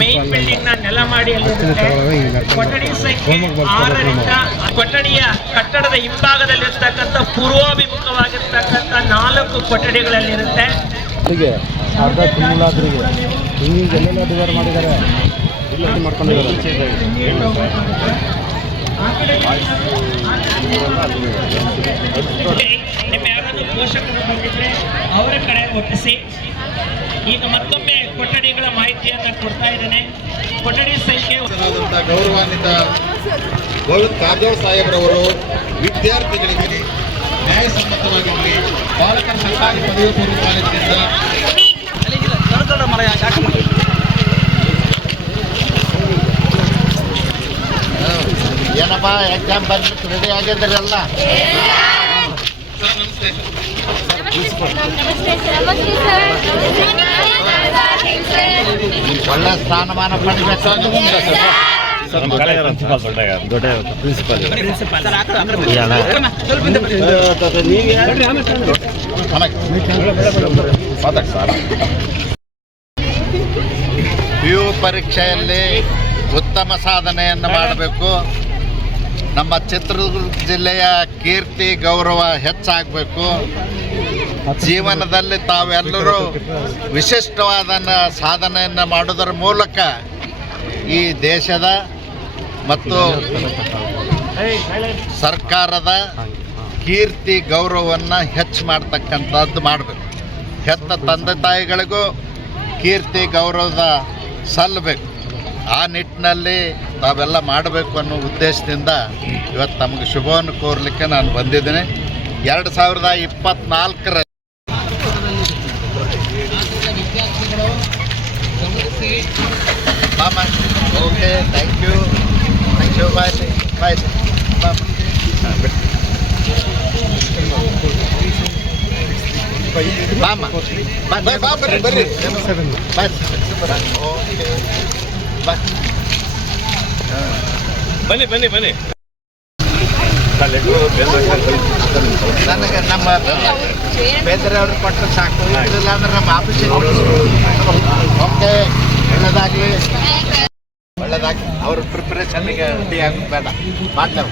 Main building ನ ನೆಲಮಾಡಿಯಲ್ಲಿರುತ್ತೆ. ಕೊಠಡಿ ಸಂಖ್ಯೆ 6ರಿಂದ ಕೊಠಡಿಯ ಕಟ್ಟಡದ ಹಿಂಭಾಗದಲ್ಲಿರ್ತಕ್ಕಂಥ ಪೂರ್ವಾಭಿಮುಖವಾಗಿರ್ತಕ್ಕಂಥ 4 ಕೊಠಡಿಗಳಲ್ಲಿರುತ್ತೆ. ಅರ್ಧ ತಿಂಗಳಾದ್ರಿಗೆ ಹಿಂಗೆಲ್ಲ ಡಿವೈಡ್ ಮಾಡಿದ್ದಾರೆ, ಮಾಡ್ಕೊಂಡಿದ್ದಾರೆ. ನಿಮ್ಮ ಯಾರಾದರೂ ಪೋಷಕರು ಬಂದಿದ್ರೆ ಅವರ ಕಡೆ ಒಪ್ಪಿಸಿ. ಈಗ ಮತ್ತೊಮ್ಮೆ ಕೊಠಡಿಗಳ ಮಾಹಿತಿಯನ್ನು ಕೊಡ್ತಾ ಇದ್ದೇನೆ. ಕೊಠಡಿ ಸಂಖ್ಯೆ ಗೌರವಾನ್ವಿತ ಗೋವಿಂದ ಕಾರಜೋಳ ಸಾಹೇಬ್ರವರು ವಿದ್ಯಾರ್ಥಿಗಳಿಗೆ ನ್ಯಾಯಸಮ್ಮತವಾಗಿರಲಿ ಬಾಲಕರ ಸರ್ಕಾರಿ ಪದವಿ ಪೂರ್ವ ಕಾಲೇಜಿನಿಂದ ಏನಪ್ಪ ಎಕ್ಸಾಮ್ ಬರ್ಲಿಕ್ಕೆ ರೆಡಿ ಆಗಿದ್ರಲ್ಲ. ಒಳ್ಳೆ ಸ್ಥಾನಮಾನ ಪಡಿಬೇಕು. PU ಪರೀಕ್ಷೆಯಲ್ಲಿ ಉತ್ತಮ ಸಾಧನೆಯನ್ನು ಮಾಡಬೇಕು. ನಮ್ಮ ಚಿತ್ರದುರ್ಗ ಜಿಲ್ಲೆಯ ಕೀರ್ತಿ ಗೌರವ ಹೆಚ್ಚಾಗಬೇಕು. ಜೀವನದಲ್ಲಿ ತಾವೆಲ್ಲರೂ ವಿಶಿಷ್ಟವಾದ ಸಾಧನೆಯನ್ನು ಮಾಡೋದರ ಮೂಲಕ ಈ ದೇಶದ ಮತ್ತು ಸರ್ಕಾರದ ಕೀರ್ತಿ ಗೌರವವನ್ನು ಹೆಚ್ಚು ಮಾಡ್ತಕ್ಕಂಥದ್ದು ಮಾಡಬೇಕು. ಹೆತ್ತ ತಂದೆ ತಾಯಿಗಳಿಗೂ ಕೀರ್ತಿ ಗೌರವದ ಸಲ್ಲಬೇಕು. ಆ ನಿಟ್ಟಿನಲ್ಲಿ ತಾವೆಲ್ಲ ಮಾಡಬೇಕು ಅನ್ನೋ ಉದ್ದೇಶದಿಂದ ಇವತ್ತು ತಮಗೆ ಶುಭವನ್ನು ಕೋರಲಿಕ್ಕೆ ನಾನು ಬಂದಿದ್ದೀನಿ. 2024ರ ಓಕೆ, ಥ್ಯಾಂಕ್ ಯು ಬಾಯ್ ಬಾಯ್ ಬರ್ರಿ ಬನ್ನಿ ಬನ್ನಿ. ನನಗೆ ನಮ್ಮ ಬೇರೆಯವ್ರಿಗೆ ಕೊಟ್ಟರೆ ಸಾಕು, ಇಲ್ಲ ಅಂದ್ರೆ ನಮ್ಮ ಆಫೀಸಿಗೆ ಓಕೆ. ಒಳ್ಳೆದಾಗಲಿ ಅವ್ರ ಪ್ರಿಪ್ರೇಷನ್ಗೆ ರೆಡಿ ಆಗೋದು ಬೇಡ, ಮಾಡ್ತೇವೆ.